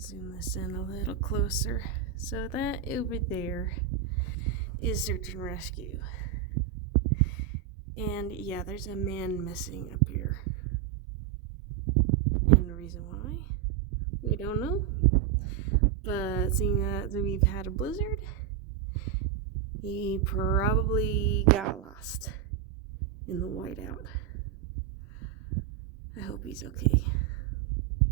Zoom this in a little closer. So that over there is search and rescue. And yeah, there's a man missing up here. And the reason why, we don't know. But seeing that we've had a blizzard, he probably got lost in the whiteout. I hope he's okay.